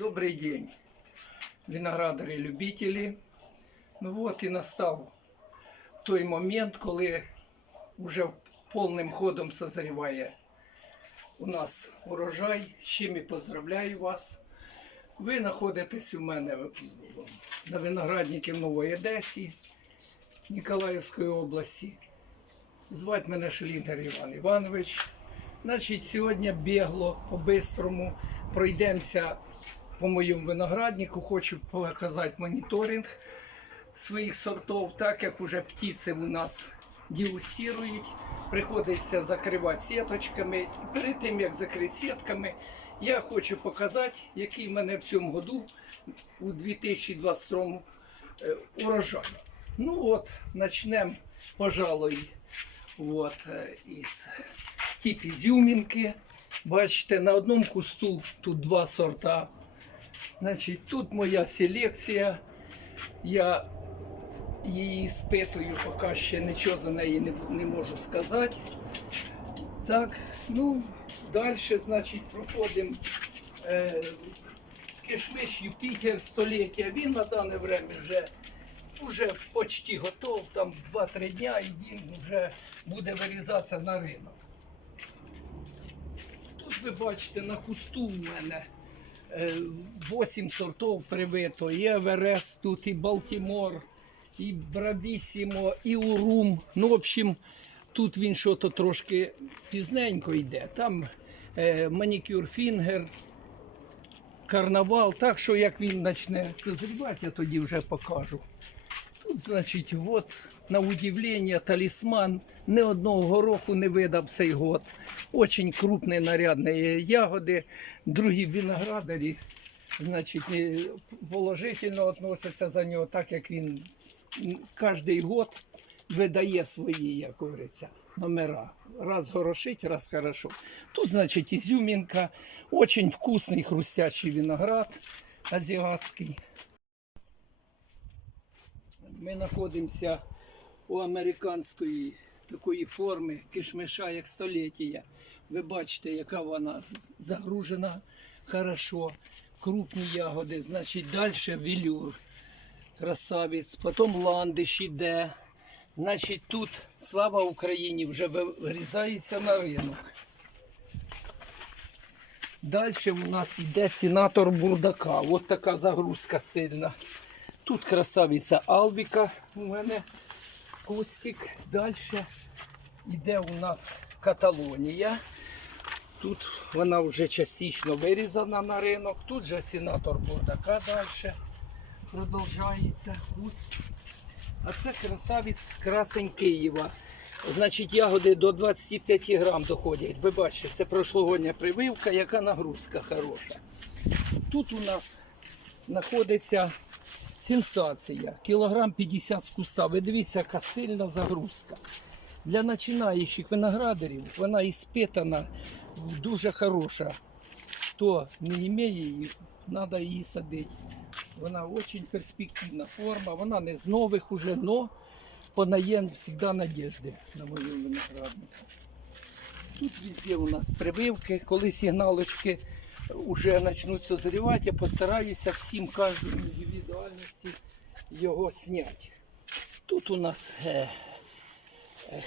Добрый день, виноградарі-любителі. Ну от і настав той момент, коли вже повним ходом созріває у нас урожай. З чим і поздравляю вас. Ви знаходитесь у мене на винограднику Нової Одесі, Ніколаївської області. Звати мене Шелінгер Іван Іванович. Значить, сьогодні бігло по-бистрому пройдемося по моєму винограднику. Хочу показати моніторинг своїх сортів, так як уже птиці у нас діусірують, приходиться закривати сіточками. Перед тим як закрити сітками, я хочу показати, який в мене в цьому году у 2022 е, урожай. Ну от, почнемо, пожалуй, от, е, із тип ізюмінки. Бачите, на одному кусту тут два сорта. Значить, тут моя селекція. Я її спитую, поки ще нічого за неї не, не можу сказати. Так, ну, далі, значить, проходимо е, кишмиш Юпітер століття. Він на дане время вже, вже почти готов, там 2-3 дня і він вже буде вирізатися на ринок. Тут ви бачите на кусту у мене 8 сортів привито. І Еверест тут, і Балтімор, і Брабісімо, і Урум. Ну, в общем, тут він що то трошки пізненько йде. Там е, манікюр фінгер, карнавал. Так що як він почне созрівати, я тоді вже покажу. Значить, от, на удивлення, талісман ні одного гороху не видав цей год. Очень крупні нарядні ягоди. Другі виноградарі, значить, положительно относяться за нього, так як він кожен год видає свої, як говориться, номера. Раз горошить, раз хорошо. Тут, значить, ізюмінка, очень вкусний хрустячий виноград азіатський. Ми знаходимося у американської такої форми кишмиша, як століття. Ви бачите, яка вона загружена хорошо. Крупні ягоди, значить, далі вілюр, красавець, потім ландиш іде. Значить, тут слава Україні вже вирізається на ринок. Далі у нас йде сенатор Бурдака. От така загрузка сильна. Тут красавиця Албіка у мене кустик. Далі йде у нас Каталонія. Тут вона вже частично вирізана на ринок. Тут же сенатор Бурдака далі продовжується куст. А це красавець красень Києва. Значить, ягоди до 25 грам доходять. Ви бачите, це прошлогодня прививка, яка нагрузка хороша. Тут у нас знаходиться сенсація. Кілограм 50 з куста. Ви дивіться, яка сильна загрузка. Для починаючих виноградарів вона іспитана, дуже хороша. Хто не має її, треба її садити. Вона дуже перспективна форма, вона не з нових уже, но понаєм завжди надіжди на мою винограднику. Тут везде у нас прививки, коли сигналочки вже почнуть созрівати, я постараюся всім кожній індивідуальності його зняти. Тут у нас е,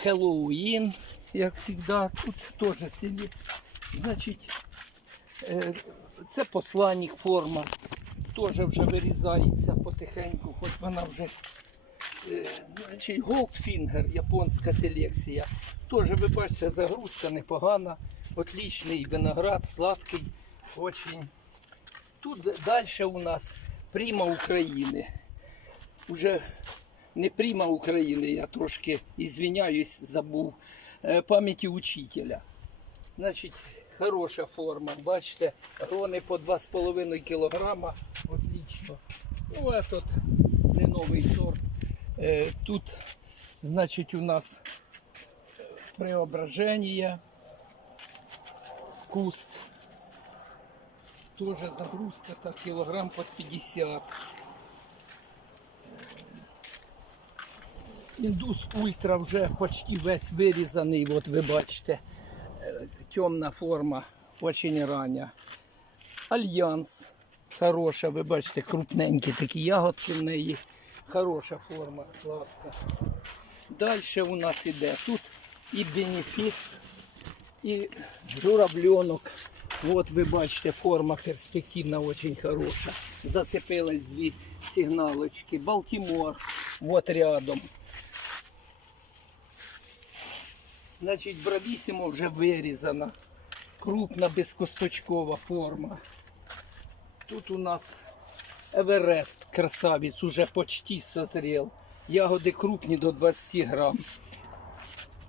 Хеллоуін, як завжди, тут теж селі. Значить, це посланник форма, теж вже вирізається потихеньку, хоч вона вже Е, Значить, Goldfinger, японська селекція. Теж ви бачите, загрузка непогана, отличний виноград, сладкий, очень. Тут далі у нас Пріма України. Уже не Пріма України, я трошки ізвиняюсь, забув е, пам'яті учителя. Значить, хороша форма, бачите, грони по 2,5 кг, отлично. Ну, этот не новий сорт. Е, Тут, значить, у нас преображення, куст. Тоже загрузка так кілограм под 50. Індус ультра вже почти весь вирізаний, от ви бачите. Е, Темна форма, очень рання. Альянс хороша, ви бачите, крупненькі такі ягодки в неї. Хороша форма, сладка. Далі у нас іде тут і бенефіс, і журавльонок. От ви бачите, форма перспективна, дуже хороша. Зацепились дві сигналочки. Балтимор, от рядом. Значить, бравісімо вже вирізана. Крупна безкосточкова форма. Тут у нас Еверест, красавець, уже почти созрел. Ягоди крупні до 20 грам.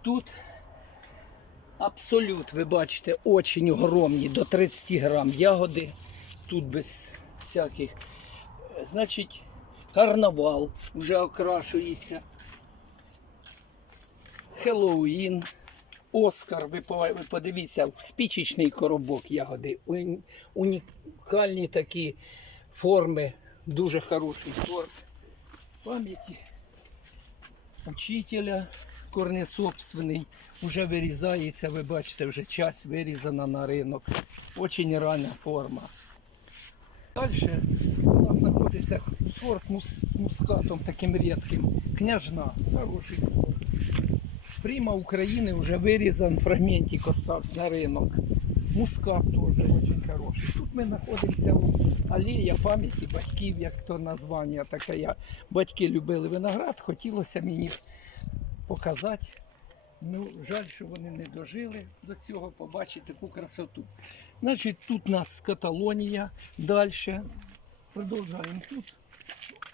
Тут абсолют, ви бачите, очень огромні, до 30 грам. Ягоди тут без всяких. Значить, карнавал вже окрашується. Хеллоуін, Оскар, ви, подивіться, спічечний коробок ягоди. Унікальні такі форми, дуже хороший сорт. Пам'яті учителя корнесобственний. Уже вирізається, ви бачите, вже часть вирізана на ринок. Очень рана форма. Далі у нас знаходиться сорт мус, мускатом таким рідким. Княжна, хороший сорт. Прима України вже вирізан фрагментик остався на ринок. Мускат теж дуже хороший. Тут ми знаходимося у алея пам'яті батьків, як то названня таке. Батьки любили виноград, хотілося мені показати. Ну, жаль, що вони не дожили до цього, побачити таку красоту. Значить, тут у нас Каталонія. Далі продовжуємо. Тут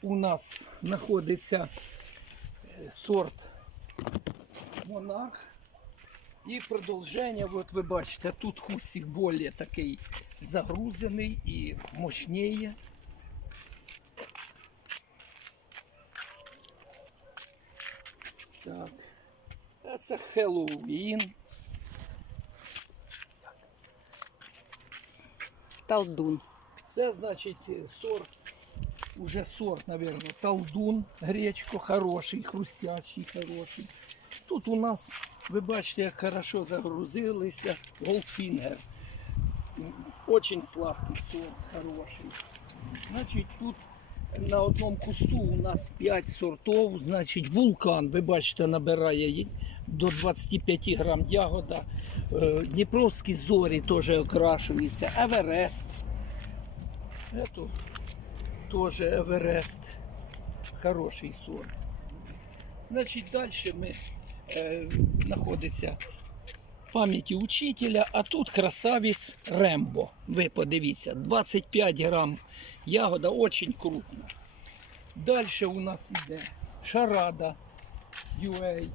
у нас знаходиться е, сорт Монарх. І продовження, от ви бачите, тут кустик більш такий загрузений і мощніє. Так. А Це Хеллоуін. Талдун. Це значить е, сорт, уже сорт, мабуть, талдун, гречко хороший, хрустящий, хороший. Тут у нас, ви бачите, як хорошо загрузилися, голфінгер. Очень сладкий сорт, хороший. Значить, тут на одному кусту у нас 5 сортов. Значить, вулкан, ви бачите, набирає до 25 грам ягода. Е, Дніпровські зорі теж окрашуються. Еверест. Это тоже Эверест. Хороший сорт. Значить, далі ми е, знаходиться пам'яті учителя, а тут красавець Рембо. Ви подивіться, 25 грам ягода, дуже крупна. Далі у нас йде шарада UA.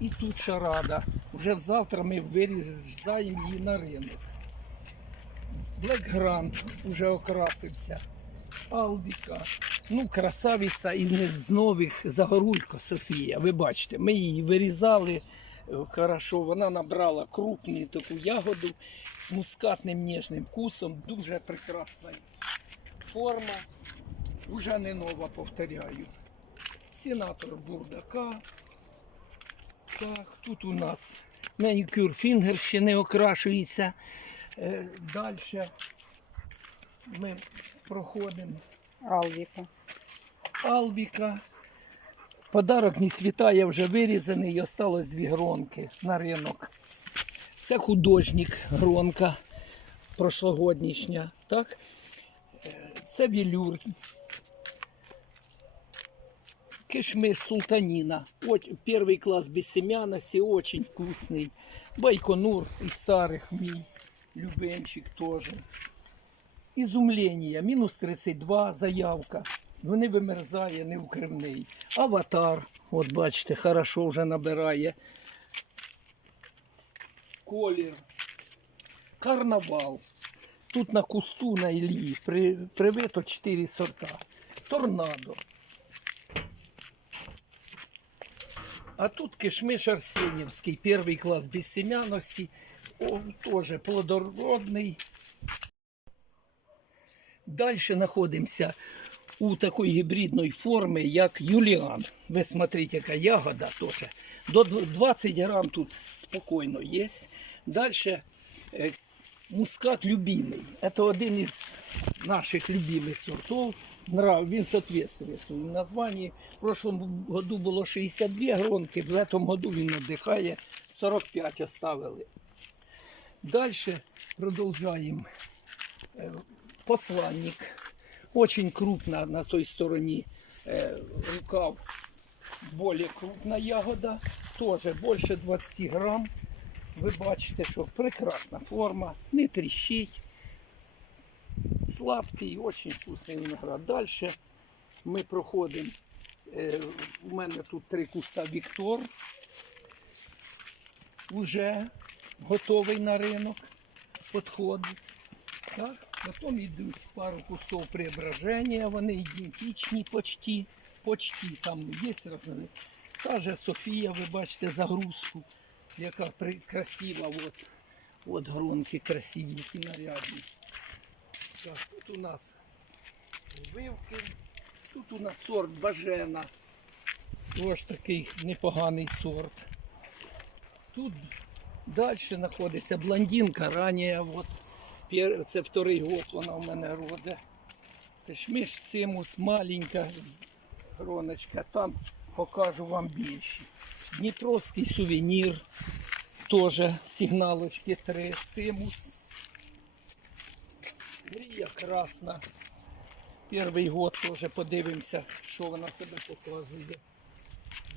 І тут шарада. Вже завтра ми вирізаємо її на ринок. Black Grand вже окрасився. Алдіка. Ну, красавиця з нових Загорулько Софія. Ви бачите, ми її вирізали е, хорошо. Вона набрала крупну таку ягоду з мускатним ніжним вкусом. Дуже прекрасна форма. Уже не нова, повторяю. Сенатор бурдака. Так, тут у нас манікюр фінгер ще не окрашується. Е, Далі ми проходимо Алвіка. Албіка. Подарок не світає, вже вирізаний і осталось дві гронки на ринок. Це художник гронка прошлогоднішня. Так? Це вілюр. Кишмиш султаніна. От, перший клас безсем'яності, очень вкусний. Байконур із старих мій любимчик теж. Ізумлення, мінус 32 заявка. Ну не вимерзає, не укривний. Аватар, от бачите, хорошо вже набирає. Колір. Карнавал. Тут на кусту на Іллі при, привито 4 сорта. Торнадо. А тут кишмиш Арсенівський, перший клас безсем'яності. Он теж плодородний. Далі знаходимося у такої гібридної форми, як Юліан. Ви смотрите, яка ягода теж. До 20 грам тут спокійно є. Далі мускат любимий. Це один із наших любимих сортов. Він соответствує своїм названню. В прошлому году було 62 гронки, в этом году він надихає 45 оставили. Далі продовжуємо. Е, Посланник. Очень крупна на той стороні е, рукав. Более крупна ягода. Тоже більше 20 грам. Ви бачите, що прекрасна форма, не тріщить. Сладкий, очень вкусний виноград. Далі ми проходимо. Е, у мене тут три куста Віктор. Уже готовий на ринок. Підходить. Так? Потім йдуть пару кустов преображення, вони ідентичні почти. Почти там є різновид. Та же Софія, ви бачите загрузку, яка красива. От, от гронки красиві, які нарядні. Так, тут у нас вивки, тут у нас сорт бажена. Ось такий непоганий сорт. Тут далі знаходиться блондинка ранее. От, це вторий год вона в мене роде. Тишміш цимус маленька гроночка. Там покажу вам більші. Дніпровський сувенір. Теж сигналочки 3. Цимус. Мрія красна. Перший год теж подивимося, що вона себе показує.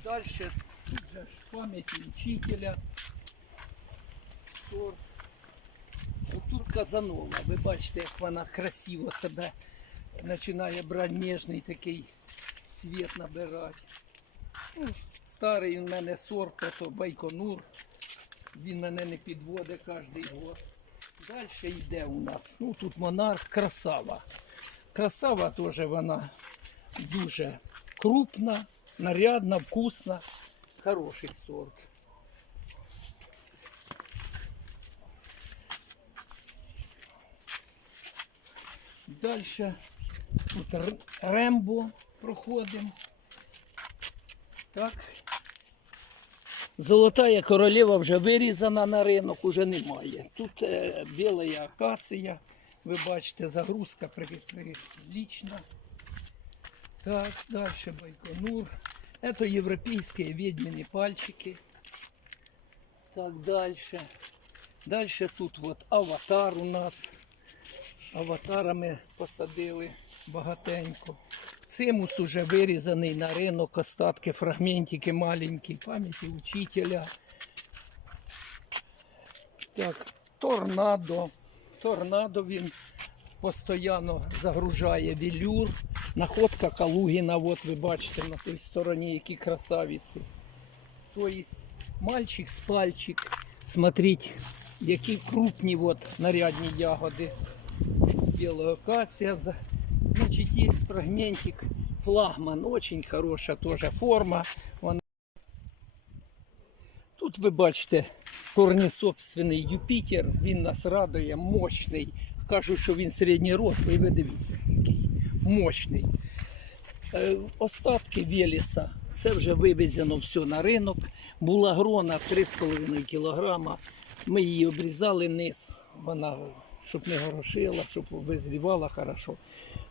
Далі тут же пам'яті учителя. Сорт. Отут Казанова. Ви бачите, як вона красиво себе починає брати ніжний такий цвіт набирати. Старий у мене сорт, то Байконур. Він мене не підводить кожен год. Далі йде у нас. Ну тут монарх красава. Красава теж вона дуже крупна, нарядна, вкусна, хороший сорт. Далі тут Рембо проходимо. Так. Золотая королева вже вирізана на ринок, уже немає. Тут е, біла акація. Ви бачите, загрузка при- прилічна. Так, далі Байконур. Это європейські відьміні пальчики. Так, далі. Далі тут от аватар у нас. Аватарами посадили багатенько. Цимус уже вирізаний на ринок, остатки, фрагментики маленькі, пам'яті учителя. Так, торнадо. Торнадо він постійно загружає вілюр. Находка Калугіна, от ви бачите на той стороні, які красавиці. Тобто мальчик з пальчик. Смотрите, які крупні от нарядні ягоди. Белая акация. Есть фрагментик флагман. Очень хорошая тоже форма. Вона- Тут ви бачите корнесобственний Юпітер. Він нас радує, мощний. Кажуть, що він середньорослий. Ви дивіться, який мощний. Е, Остатки Веліса. Це вже вивезено все на ринок. Була грона 3,5 кг. Ми її обрізали низ. Вона щоб не горошила, щоб визрівала хорошо.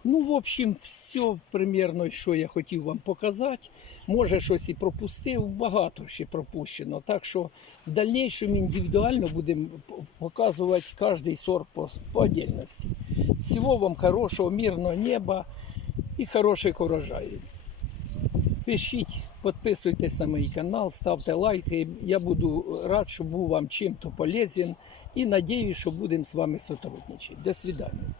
Ну, в общем, все примерно, що я хотів вам показати. Може, щось і пропустив, багато ще пропущено. Так що в дальнейшем індивідуально будемо показувати кожний сорт по, по отдельності. Всього вам хорошого, мирного неба і хороших урожаїв. Пишіть, підписуйтесь на мій канал, ставте лайки. Я буду рад, що був вам чим-то полезен. І надіюсь, що будемо з вами сотрудничати. До свидання.